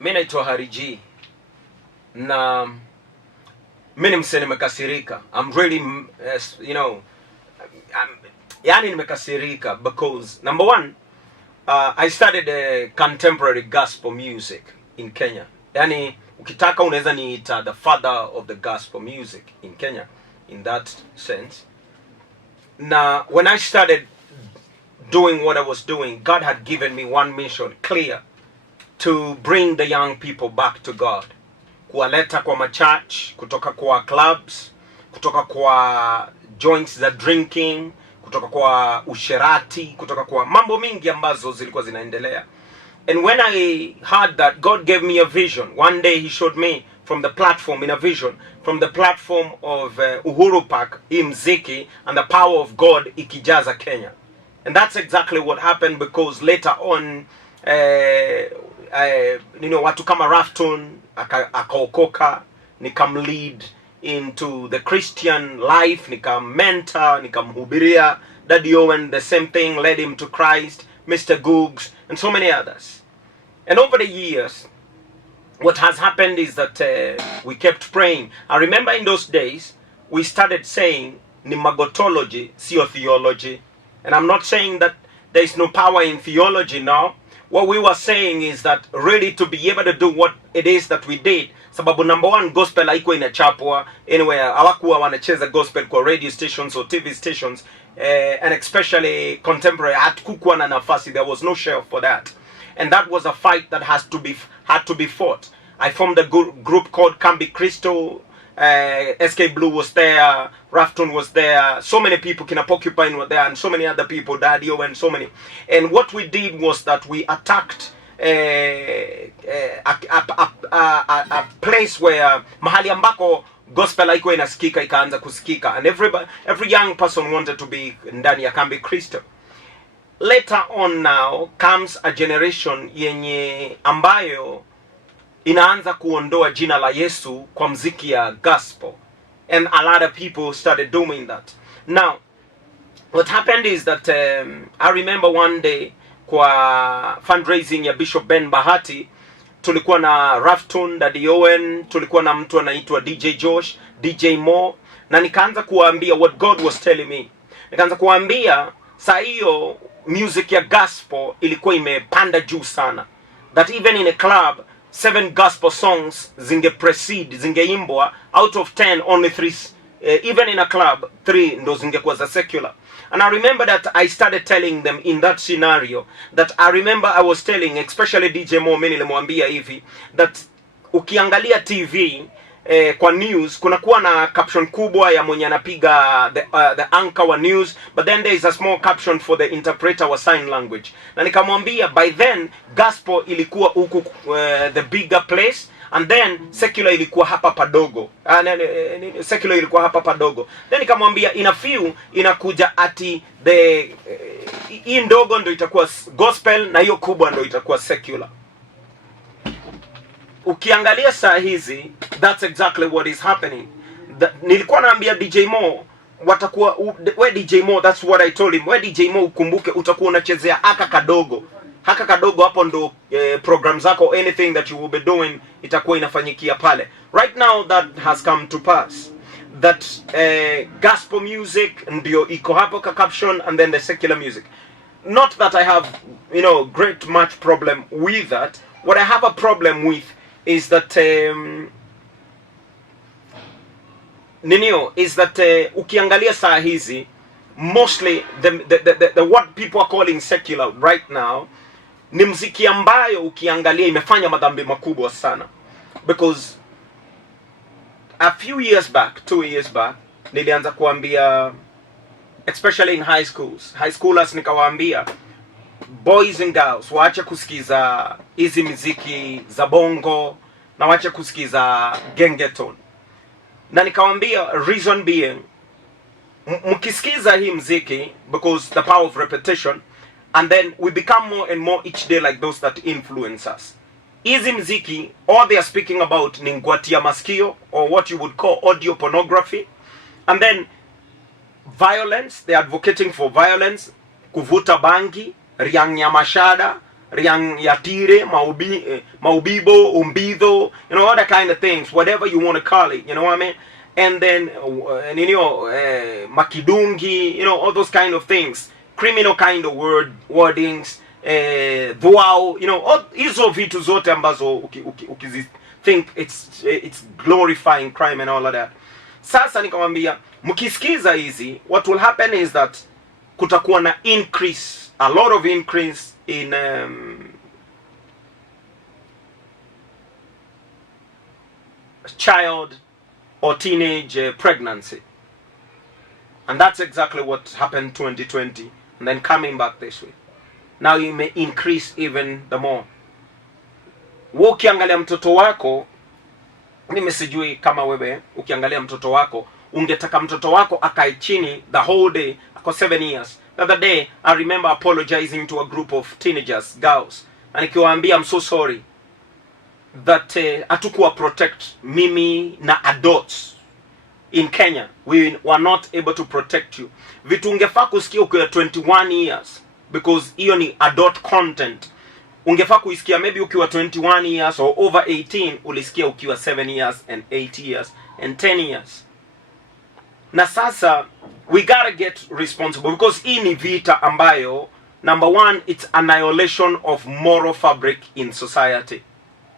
Mimi naitwa Hariji na mimi msee nimekasirika. I'm really yani nimekasirika because number one, I started a contemporary gospel music in Kenya. Yani ukitaka unaweza niita the father of the gospel music in Kenya in that sense. Now when I started doing what I was doing, God had given me one mission clear, to bring the young people back to God. Kuwaleta kwa machurch, kutoka kwa clubs, kutoka kwa joints za drinking, kutoka kwa usherati, kutoka kwa mambo mingi ambazo zilikuwa zinaendelea. And when I heard that, God gave me a vision. One day he showed me from the platform, in a vision, from the platform of Uhuru Park, mziki, and the power of God ikijaza Kenya. And that's exactly what happened, because later on, watu kama Rafton akaokoka, nikamlead into the Christian life, nikammentor, nikamhubiria. Daddy Owen, the same thing, led him to Christ, Mr. Googs, and so many others. And over the years, what has happened is that we kept praying. I remember in those days, we started saying, ni magotology, sio theology. And I'm not saying that there is no power in theology now. What we were saying is that really to be able to do what it is that we did, sababu number one, gospel haikuwa inachapwa anywhere. Hawakuwa wanacheza gospel kwa radio stations or TV stations, and especially contemporary, hatukuwa na nafasi. There was no share for that, and that was a fight that had to be fought. I formed a group called Kambi Crystal. SK Blue was there, Rafton was there, so many people, Kina Porcupine were there, and so many other people, Daddy O, and so many. And what we did was that we attacked a place where mahali ambako gospel haikuwa inasikika ikaanza kusikika, and every young person wanted to be ndani ya Kambi Crystal. Later on now comes a generation yenye ambayo inaanza kuondoa jina la Yesu kwa mziki ya gospel, and a lot of people started doing that. Now what happened is that I remember one day kwa fundraising ya Bishop Ben Bahati, tulikuwa na Rafton, Daddy Owen, tulikuwa na mtu anaitwa DJ Josh, DJ Mo, na nikaanza kuambia what God was telling me. Nikaanza kuambia saa hiyo music ya gospel ilikuwa imepanda juu sana, that even in a club 7 gospel songs zingeimbwa, out of 10 only 3, even in a club 3 ndo zingekuwa za secular. And I remember that I started telling them in that scenario, that I remember I was telling especially DJ Mo, mimi nilimwambia hivi, that ukiangalia TV kwa news kunakuwa na caption kubwa ya mwenye anapiga the anchor wa news, but then there is a small caption for the interpreter wa sign language. Na nikamwambia by then gospel ilikuwa huku the bigger place, and then secular ilikuwa hapa padogo. Secular ilikuwa hapa padogo. Then nikamwambia in a few inakuja ati the hii ndogo ndo itakuwa gospel na hiyo kubwa ndo itakuwa secular. Ukiangalia saa hizi, that's exactly what is happening. Nilikuwa naambia DJ Mo, watakuwa we DJ Mo, that's what I told him. We DJ Mo, ukumbuke utakuwa unachezea haka kadogo. Haka kadogo hapo ndo program zako, anything that you will be doing itakuwa inafanyikia pale. Right now that has come to pass, that gospel music ndio iko hapo ka caption, and then the secular music. Not that I have great much problem with that. What I have a problem with is that ukiangalia saa hizi, mostly the what people are calling secular right now ni mziki ambayo ukiangalia imefanya madhambi makubwa sana. Because a few years back, 2 years back, nilianza kuambia, especially in high schoolers, nikawaambia boys and girls waache kusikiza hizi muziki za bongo na waache kusikiza gengeton. Na nikawaambia reason being, mkisikiza hii muziki, because the power of repetition, and then we become more and more each day like those that influence us. Hizi muziki, all they are speaking about ni Ngwati ya Maskio, or what you would call audio pornography, and then violence. They are advocating for violence, kuvuta bangi, riang ya mashada, riang yatire, maubibo, umbidho, you know, all that kind of things, whatever you want to call it, you know what I mean? And then, makidungi, you know, all those kind of things, criminal kind of wordings, dhuao, you know, all hizo vitu zote ambazo think it's glorifying crime and all of that. Sasa nikamwambia mkisikiza hizi, what will happen is that kutakuwa na increase, a lot of increase in child or teenage pregnancy. And that's exactly what happened 2020 and then coming back this way. Now you may increase even the more. Ukiangalia mtoto wako, nimesijui kama wewe ukiangalia mtoto wako, ungetaka mtoto wako akae chini the whole day, ako 7 years. The other day I remember apologizing to a group of teenagers, girls, and nikiwaambia I'm so sorry that hatukuwa protect mimi na adults in Kenya. We were not able to protect you. Vitu ungefaa kusikia ukiwa 21 years, because hiyo ni adult content. Ungefaa kuisikia maybe ukiwa 21 years or over 18, ulisikia ukiwa 7 years and 8 years and 10 years. Na sasa we gotta get responsible, because hii ni vita ambayo, number one, it's annihilation of moral fabric in society.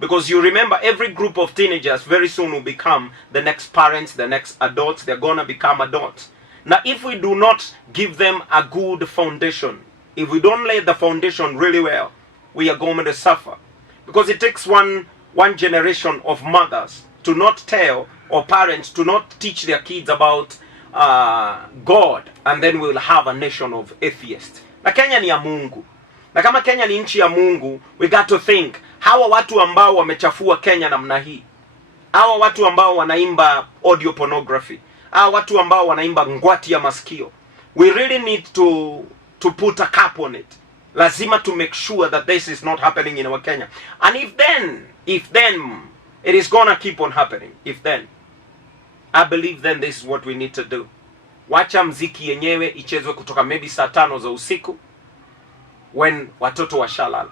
Because you remember, every group of teenagers very soon will become the next parents, the next adults. They're gonna become adults. Now, if we do not give them a good foundation, if we don't lay the foundation really well, we are going to suffer. Because it takes one generation of mothers to not tell, or parents to not teach their kids about God, and then we'll have a nation of atheists. Na Kenya ni ya Mungu. Na kama Kenya ni nchi ya Mungu, we got to think, hawa watu ambao wamechafua Kenya namna hii, hawa watu ambao wanaimba audio pornography, hawa watu ambao wanaimba Ngwati ya Maskio, we really need to put a cap on it. Lazima to make sure that this is not happening in our Kenya. And if then it is gonna keep on happening, I believe then this is what we need to do. Wacha mziki yenyewe ichezwe kutoka maybe saa 5 za usiku when watoto washalala.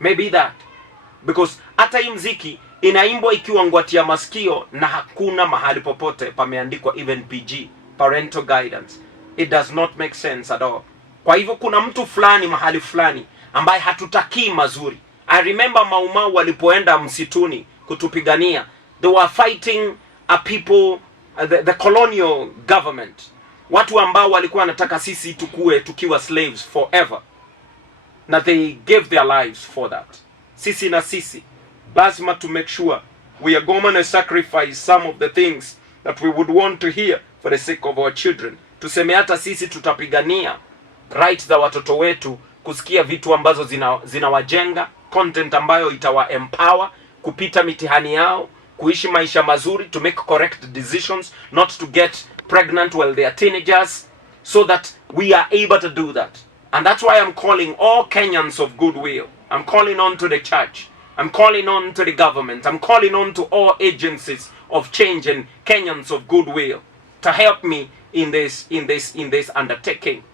Maybe that. Because hata hii mziki inaimbwa ikiwa Ngwati ya Maskio, na hakuna mahali popote pameandikwa even PG, parental guidance. It does not make sense at all. Kwa hivyo kuna mtu fulani mahali fulani ambaye hatutakii mazuri. I remember Maumau walipoenda msituni kutupigania, they were fighting a people, the colonial government. Watu ambao walikuwa wanataka sisi tukiwa slaves forever. Na they gave their lives for that. Sisi na sisi, lazima to make sure we are going to sacrifice some of the things that we would want to hear for the sake of our children. Tuseme hata sisi tutapigania rights za watoto wetu kusikia vitu ambazo zinawajenga, content ambayo itawa empower kupita mitihani yao, kuishi maisha mazuri, to make correct decisions, not to get pregnant while they are teenagers, so that we are able to do that. And that's why I'm calling all Kenyans of goodwill. I'm calling on to the church. I'm calling on to the government. I'm calling on to all agencies of change and Kenyans of goodwill to help me in this undertaking.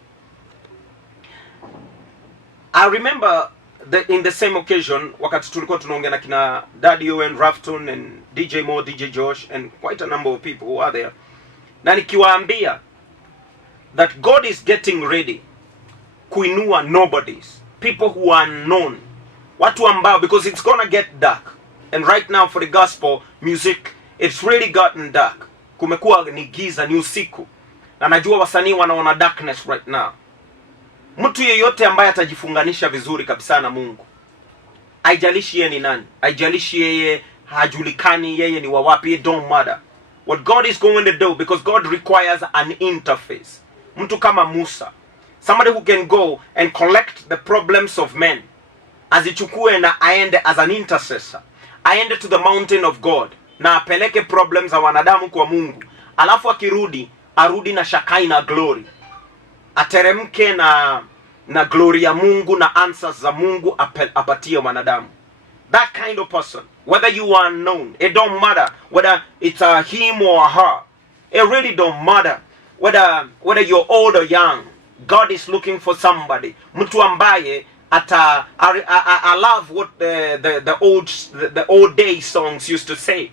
I remember in the same occasion, wakati tulikuwa tunaongea na kina Daddy Owen, Rafton and DJ Mo, DJ Josh and quite a number of people who are there. Na nikiwaambia that God is getting ready kuinua nobodies, people who are known, watu ambao, because it's gonna get dark. And right now for the gospel music, it's really gotten dark. Kumekuwa ni giza, ni usiku. Na najua wasanii wanaona darkness right now. Mtu yeyote ambaye atajifunganisha vizuri kabisa na Mungu, haijalishi yeye ni nani, haijalishi yeye hajulikani yeye ni wa wapi, it don't matter. What God is going to do, because God requires an interface. Mtu kama Musa, somebody who can go and collect the problems of men, azichukue na aende as an intercessor, aende to the mountain of God na apeleke problems za wanadamu kwa Mungu, alafu akirudi arudi na Shekinah glory, ateremke na glory ya Mungu na answers za Mungu apatie wanadamu. That kind of person, whether you are known, it don't matter whether it's a him or a her, it really don't matter whether you're old or young. God is looking for somebody, mtu ambaye I love what the old day songs used to say.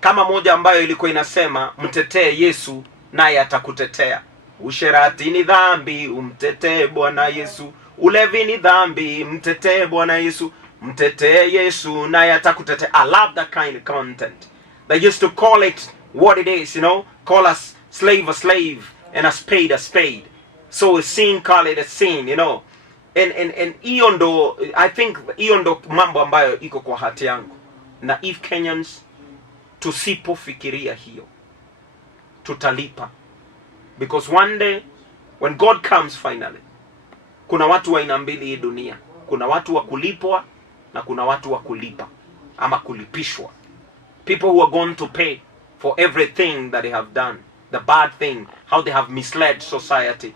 Kama moja ambayo ilikuwa inasema, mtetee Yesu naye atakutetea. Usherati ni dhambi, umtetee Bwana Yesu. Ulevi ni dhambi, mtetee Bwana Yesu. Mtetee Yesu naye atakutetea. I love that kind of content. They used to call it what it is, call us slave a slave and a spade a spade. So a sin, call it a sin, And hiyo ndo, I think hiyo ndo mambo ambayo iko kwa hati yangu. Na if Kenyans tusipofikiria hiyo, tutalipa. Because one day when God comes finally, kuna watu wa aina mbili hii dunia. Kuna watu wa kulipwa na kuna watu wa kulipa ama kulipishwa. People who are going to pay for everything that they have done, the bad thing, how they have misled society,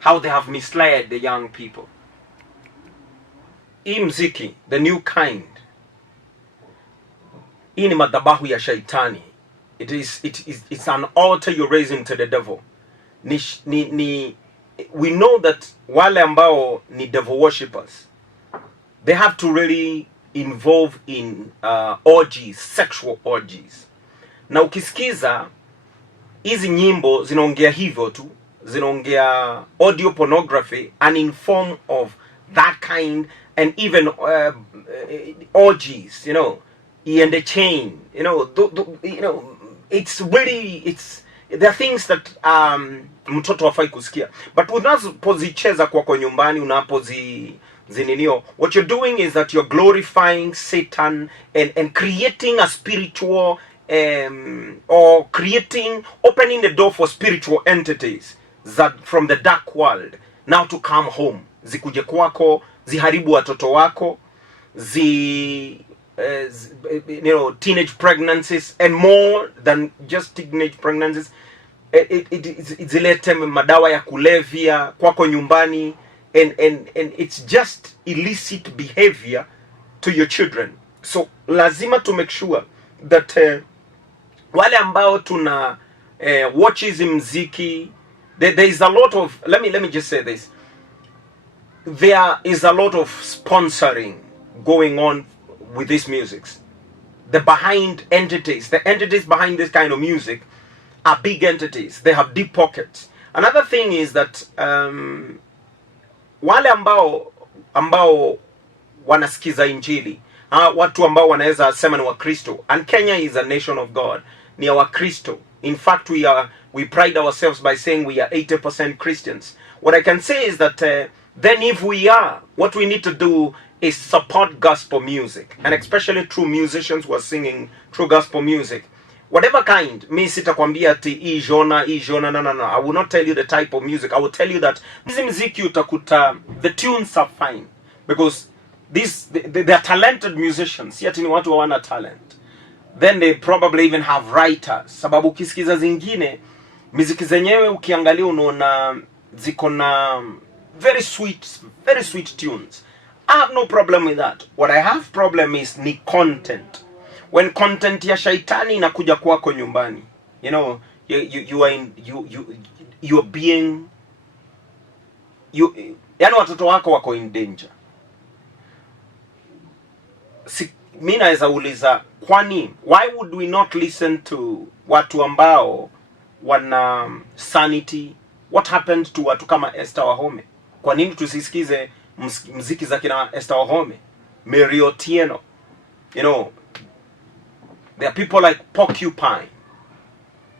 how they have misled the young people. Hii mziki, the new kind, hii ni madhabahu ya shaitani. It's an altar you're raising to the devil. We know that wale ambao ni devil worshippers, they have to really involve in orgies, sexual orgies. Na ukisikiza hizi nyimbo zinaongea hivyo tu, zinaongea audio pornography and in form of that kind, and even orgies, and the chain, it's really, there are things that mtoto hafai kusikia. But unapozicheza kwako nyumbani, unapozininio, what you're doing is that you're glorifying Satan and creating a spiritual or opening the door for spiritual entities that from the dark world now to come home, zikuje kwako, ziharibu watoto wako, teenage pregnancies, and more than just teenage pregnancies, zilete madawa ya kulevya kwako nyumbani, and it's just illicit behavior to your children. So lazima to make sure that wale ambao tuna watches mziki, there is a lot of, let me just say this, there is a lot of sponsoring going on with these musics. The entities behind this kind of music are big entities. They have deep pockets. Another thing is that wale ambao wanasikiza injili, watu ambao wanaweza sema ni Wakristo, and Kenya is a nation of God, ni Wakristo. In fact, we pride ourselves by saying we are 80% Christians. What I can say is that then if we are, what we need to do is support gospel music, and especially true musicians who are singing true gospel music, whatever kind. Mi sitakwambia ati hii genre, no. I will not tell you the type of music. I will tell you that hizi muziki utakuta the tunes are fine, because they are talented musicians. Yet ni watu hawana talent. Then they probably even have writers. Sababu ukisikiza zingine muziki zenyewe ukiangalia unaona ziko na very sweet tunes. I have no problem with that. What I have problem is ni content. When content ya shaitani inakuja kwako nyumbani, you're being, yani watoto wako wako in danger. Mimi naweza uliza, kwani why would we not listen to watu ambao wana sanity? What happened to watu kama Esther Wahome? Kwa nini tusisikize muziki za kina Esther Wahome, Mary Otieno? There are people like Porcupine.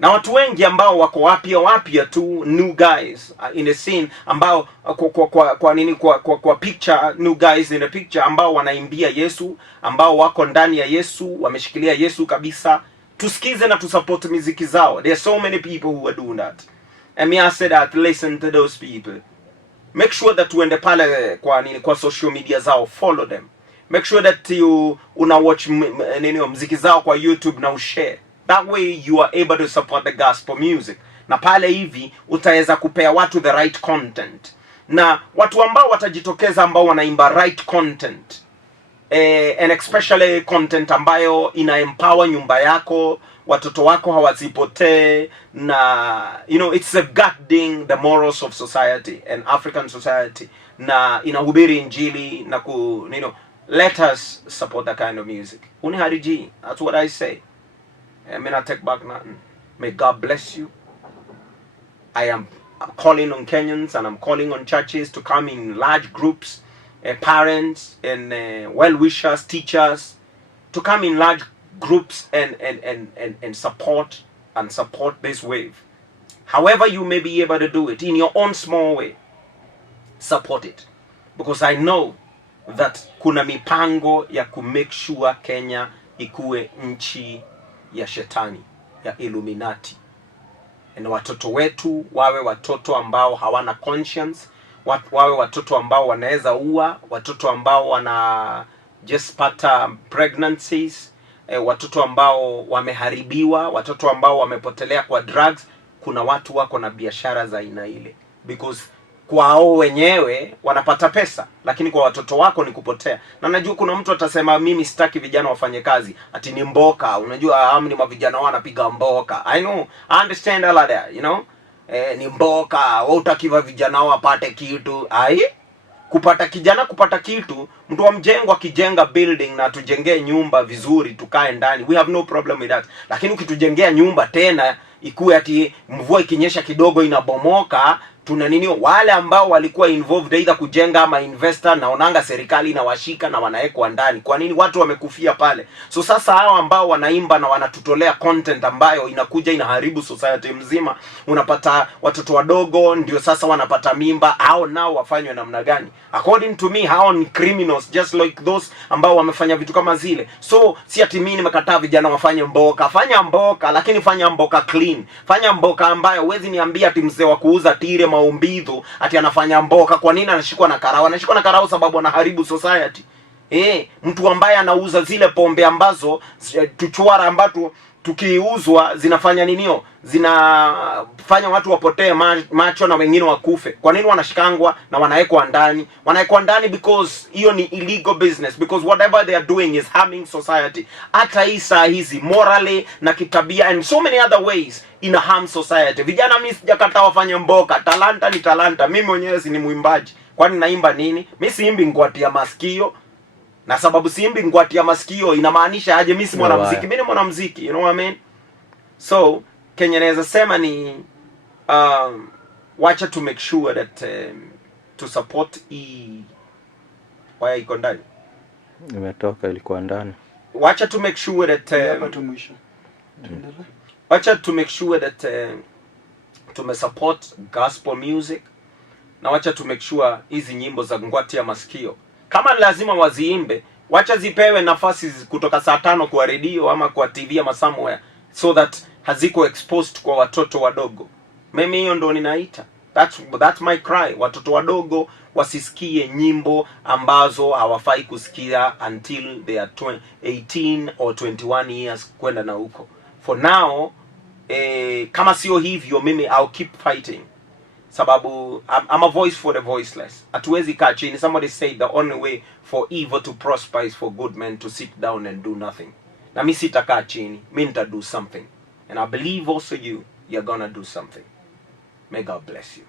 Na watu wengi ambao wako wapya tu, new guys in the scene, ambao kwa picture, new guys in the picture, ambao wanaimbia Yesu, ambao wako ndani ya Yesu, wameshikilia Yesu kabisa. Tusikize na tusupport muziki zao. There are so many people who are doing that. And me I say that, listen to those people. Make sure that uende pale kwa social media zao, follow them. Make sure that you watch muziki zao kwa YouTube na ushare. That way you are able to support the gospel music. Na pale hivi utaweza kupea watu the right content. Na watu ambao watajitokeza ambao wanaimba right content, and especially content ambayo ina empower nyumba yako, watoto wako hawazipotee, na it's safeguarding the morals of society and African society. na inahubiri injili na let us support that kind of music. Unihariji, that's what I say. I may not take back nothing. May God bless you. I am calling on Kenyans and I'm calling on churches to come in large groups, parents and well-wishers, teachers, to come in large groups and support this wave. However you may be able to do it, in your own small way, support it. Because I know that kuna mipango ya make sure Kenya ikuwe nchi ya shetani, ya Illuminati. Na watoto wetu wawe watoto ambao hawana conscience, wawe watoto ambao wanaweza ua, watoto ambao wana just pata pregnancies, watoto ambao wameharibiwa, watoto ambao wamepotelea kwa drugs. Kuna watu wako na biashara za aina ile because kwao wenyewe wanapata pesa, lakini kwa watoto wako ni kupotea. Na najua kuna mtu atasema mimi sitaki vijana wafanye kazi, ati ni mboka. Unajua ni mavijana wanapiga mboka. I know, I understand all of that, you know. Ni mboka, wewe utakiva vijana wapate kitu. Kupata kitu, mtu wa mjengo akijenga building na tujengee nyumba vizuri tukae ndani, we have no problem with that. Lakini ukitujengea nyumba tena ikuwe ati mvua ikinyesha kidogo inabomoka, tuna nini? Wale ambao walikuwa involved either kujenga ama investor, naonanga serikali inawashika na wanaekwa ndani. Kwa nini? Watu wamekufia pale. So sasa hao ambao wanaimba na wanatutolea content ambayo inakuja inaharibu society mzima, unapata watoto wadogo ndio sasa wanapata mimba, hao nao wafanywe namna gani? According to me, hao ni criminals just like those ambao wamefanya vitu kama zile. So si ati mimi nimekataa vijana wafanye mboka. Fanya mboka, lakini fanya mboka clean. Fanya mboka ambayo huwezi niambia ati mzee wa kuuza tire maumbidho ati anafanya mboka. Kwa nini anashikwa na karao? Anashikwa na karao sababu anaharibu society. Mtu ambaye anauza zile pombe ambazo tuchwara ambazo tukiuzwa zinafanya ninio, zinafanya watu wapotee macho na wengine wakufe. Kwa nini wanashikangwa na wanaekwa ndani? Wanaekwa ndani because hiyo ni illegal business, because whatever they are doing is harming society. Hata hii saa hizi morally na kitabia and so many other ways ina harm society. Vijana mimi sijakataa wafanye mboka, talanta ni talanta. Mimi mwenyewe si ni mwimbaji. Kwani naimba nini? Mimi siimbi Ngwati ya Maskio. Na sababu siimbi Ngwati ya Maskio inamaanisha aje mimi si mwanamuziki? Mimi ni mwanamuziki, you know what I mean? So Kenya naweza sema ni wacha to make sure that to support waya iko ndani. Nimetoka ilikuwa ndani. Wacha to make sure that hapa tu mwisho. Wacha to make sure that tumesupport gospel music, na wacha to make sure hizi nyimbo za Ngwati ya Maskio kama lazima waziimbe, wacha zipewe nafasi kutoka saa 5 kwa radio ama kwa TV ama somewhere, so that haziko exposed kwa watoto wadogo. Mimi hiyo ndo ninaita, that's my cry. Watoto wadogo wasisikie nyimbo ambazo hawafai kusikia until they are 18 or 21 years kwenda na huko. For now, kama sio hivyo, mimi I'll keep fighting. Sababu I'm a voice for the voiceless. Hatuwezi kaa chini. Somebody said the only way for evil to prosper is for good men to sit down and do nothing. Na mimi sitakaa chini. Mimi nita do something. And I believe also you're gonna do something. May God bless you.